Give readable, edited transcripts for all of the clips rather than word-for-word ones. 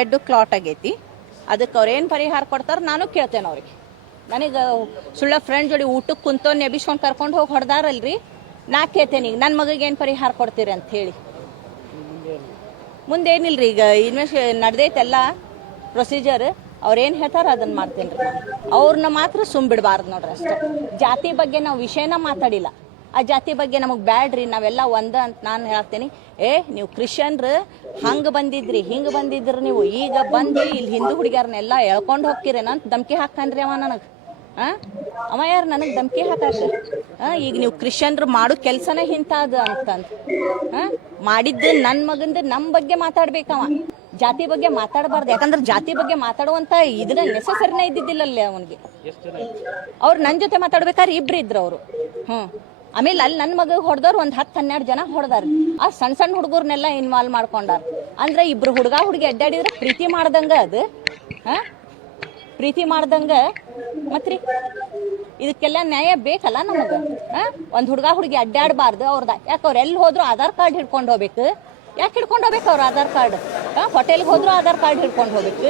Head clot ಆಗೈತಿ. ಅದಕ್ಕೆ ಅವ್ರು ಏನು ಪರಿಹಾರ ಕೊಡ್ತಾರೆ ನಾನು ಕೇಳ್ತೇನೆ ಅವ್ರಿಗೆ. ನನಗೆ ಸುಳ್ಳ ಫ್ರೆಂಡ್ ಜೋಡಿ ಊಟಕ್ಕೆ ಕುಂತೋನ್ ಎಬಿಸ್ಕೊಂಡು ಕರ್ಕೊಂಡು ಹೋಗಿ ಹೊಡೆದಾರಲ್ರಿ, ನಾ ಕೇಳ್ತೇನೆ ಈಗ ನನ್ನ ಮಗಿಗೆ ಏನು ಪರಿಹಾರ ಕೊಡ್ತೀರಿ ಅಂತ ಹೇಳಿ. ಮುಂದೇನಿಲ್ರಿ, ಈಗ ನಡೆದೈತೆಲ್ಲ ಪ್ರೊಸೀಜರ್, ಅವ್ರೇನು ಹೇಳ್ತಾರೆ ಅದನ್ನು ಮಾಡ್ತೇನೆ ರೀ. ಅವ್ರನ್ನ ಮಾತ್ರ ಬಿಡಬಾರ್ದು ನೋಡ್ರಿ ಅಷ್ಟೇ. ಜಾತಿ ಬಗ್ಗೆ ನಾವು ವಿಷಯನ ಮಾತಾಡಿಲ್ಲ. ಆ ಜಾತಿ ಬಗ್ಗೆ ನಮಗೆ ಬ್ಯಾಡ್ರಿ, ನಾವೆಲ್ಲ ಒಂದ ಅಂತ ನಾನು ಹೇಳ್ತೀನಿ. ನೀವು ಕ್ರಿಶ್ಚಿಯನ್ರು ಹಂಗೆ ಬಂದಿದ್ರಿ ಹಿಂಗೆ ಬಂದಿದ್ರಿ, ನೀವು ಈಗ ಬಂದು ಇಲ್ಲಿ ಹಿಂದೂ ಹುಡುಗಿಯರನ್ನೆಲ್ಲ ಎಳ್ಕೊಂಡು ಹೋಗ್ತೀರೇನ ಅಂತ ಧಮ್ಕಿ ಹಾಕಂದ್ರಿ ಅವ ನನಗೆ. ಅವ ಯಾರು ನನಗೆ ಧಮ್ಕಿ ಹಾಕಾಕ? ಈಗ ನೀವು ಕ್ರಿಶ್ಚಿಯನ್ರು ಮಾಡೋ ಕೆಲಸನೇ ಇಂಥದ ಅಂತಂದು ಮಾಡಿದ್ದು ನನ್ನ ಮಗಂದು ನಮ್ಮ ಬಗ್ಗೆ ಮಾತಾಡ್ಬೇಕವ, ಜಾತಿ ಬಗ್ಗೆ ಮಾತಾಡಬಾರ್ದು. ಯಾಕಂದ್ರೆ ಜಾತಿ ಬಗ್ಗೆ ಮಾತಾಡುವಂತ ಇದನ್ನ ನೆಸಸರಿನೇ ಇದ್ದಿದ್ದಿಲ್ಲಲ್ಲಿ ಅವನಿಗೆ. ಅವ್ರು ನನ್ನ ಜೊತೆ ಮಾತಾಡ್ಬೇಕಾದ್ರೆ ಇಬ್ರು ಇದ್ರು ಅವರು. ಆಮೇಲೆ ಅಲ್ಲಿ ನನ್ನ ಮಗ ಹೊಡೆದವ್ರು ಒಂದು 10-12 ಜನ ಹೊಡೆದಾರ. ಆ ಸಣ್ಣ ಸಣ್ಣ ಹುಡುಗರ್ನೆಲ್ಲ ಇನ್ವಾಲ್ವ್ ಮಾಡ್ಕೊಂಡಾರ. ಅಂದ್ರೆ ಇಬ್ರು ಹುಡುಗಿ ಅಡ್ಡಾಡಿದ್ರೆ ಪ್ರೀತಿ ಮಾಡ್ದಂಗ ಅದು. ಪ್ರೀತಿ ಮಾಡ್ದಂಗ ಮತ್ರಿ ಇದಕ್ಕೆಲ್ಲ ನ್ಯಾಯ ಬೇಕಲ್ಲ ನಮಗೆ. ಒಂದು ಹುಡುಗಿ ಅಡ್ಡಾಡಬಾರ್ದು ಅವ್ರದ. ಯಾಕೆ ಅವ್ರು ಎಲ್ಲಿ ಹೋದ್ರು ಆಧಾರ್ ಕಾರ್ಡ್ ಹಿಡ್ಕೊಂಡು ಹೋಗ್ಬೇಕು. ಯಾಕೆ ಹಿಡ್ಕೊಂಡು ಹೋಗ್ಬೇಕು ಅವ್ರು ಆಧಾರ್ ಕಾರ್ಡ್? ಹೋಟೆಲ್ಗೆ ಹೋದ್ರು ಆಧಾರ್ ಕಾರ್ಡ್ ಹಿಡ್ಕೊಂಡು ಹೋಗ್ಬೇಕು.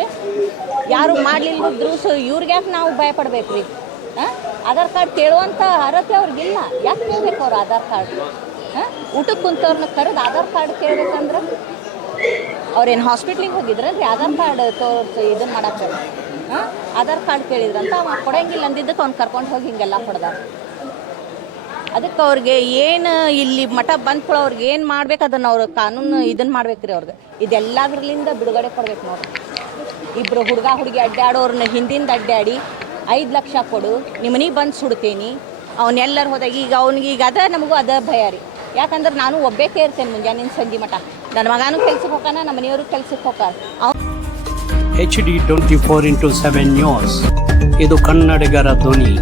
ಯಾರು ಮಾಡ್ಲಿಲ್ಲದ್ರು ಇವ್ರಿಗೆ ಯಾಕೆ ನಾವು ಭಯ ಪಡ್ಬೇಕ್ರಿ? ಆಧಾರ್ ಕಾರ್ಡ್ ಕೇಳುವಂಥ ಅರ್ಹತೆ ಅವ್ರಿಗಿಲ್ಲ. ಯಾಕೆ ಕೇಳ್ಬೇಕು ಅವ್ರು ಆಧಾರ್ ಕಾರ್ಡ್? ಊಟಕ್ಕೆ ಕುಂತವ್ರನ್ನ ಕರೆದು ಆಧಾರ್ ಕಾರ್ಡ್ ಕೇಳ್ಬೇಕಂದ್ರೆ ಅವ್ರೇನು ಹಾಸ್ಪಿಟ್ಲಿಗೆ ಹೋಗಿದ್ರಲ್ರಿ ಆಧಾರ್ ಕಾರ್ಡ್ ಇದನ್ನ ಮಾಡಕ್ಕೆ? ಆಧಾರ್ ಕಾರ್ಡ್ ಕೇಳಿದ್ರಂತ ಅವ ಕೊಡಂಗಿಲ್ಲ ಅಂದಿದ್ದಕ್ಕೆ ಅವ್ನು ಕರ್ಕೊಂಡು ಹೋಗಿ ಹಿಂಗೆಲ್ಲ ಹೊಡೆದಾರ. ಅದಕ್ಕೆ ಅವ್ರಿಗೆ ಏನು ಇಲ್ಲಿ ಮಠ ಬಂದ್ಕೊಳ್ಳೋ ಅವ್ರಿಗೆ ಏನು ಮಾಡ್ಬೇಕು ಅದನ್ನು ಅವ್ರು ಕಾನೂನು ಇದನ್ನು ಮಾಡ್ಬೇಕ್ರಿ ಅವ್ರಿಗೆ. ಇದೆಲ್ಲದ್ರಲ್ಲಿಂದ ಬಿಡುಗಡೆ ಕೊಡ್ಬೇಕು ನೋಡ್ರಿ. ಇಬ್ಬರು ಹುಡುಗಿ ಅಡ್ಡಾಡೋರ್ನ ಹಿಂದಿಂದ ಅಡ್ಡಾಡಿ 5 ಲಕ್ಷ ಕೊಡು, ನಿಮ್ಮನಿಗೆ ಬಂದು ಸುಡ್ತೀನಿ, ಅವನ್ನೆಲ್ಲರೂ ಹೋದಾಗ ಈಗ ಅವ್ನಿಗೆ ಈಗ ಅದ ನಮಗೂ ಅದ ಭಯ ರೀ. ಯಾಕಂದ್ರೆ ನಾನು ಒಬ್ಬೇಕೇ ಇರ್ತೇನೆ ಮುಂಜಾನೆ ಸಂಜೆ ಮಠ. ನನ್ನ ಮಗನೂ ಕೆಲ್ಸಕ್ಕೆ ಹೋಗಾನ, ನಮ್ಮ ಮನೆಯವರು ಕೆಲ್ಸಕ್ಕೆ ಹೋಗಾರ. HD 24x7 ನ್ಯೂಸ್, ಇದು ಕನ್ನಡಿಗರ ಧ್ವನಿ.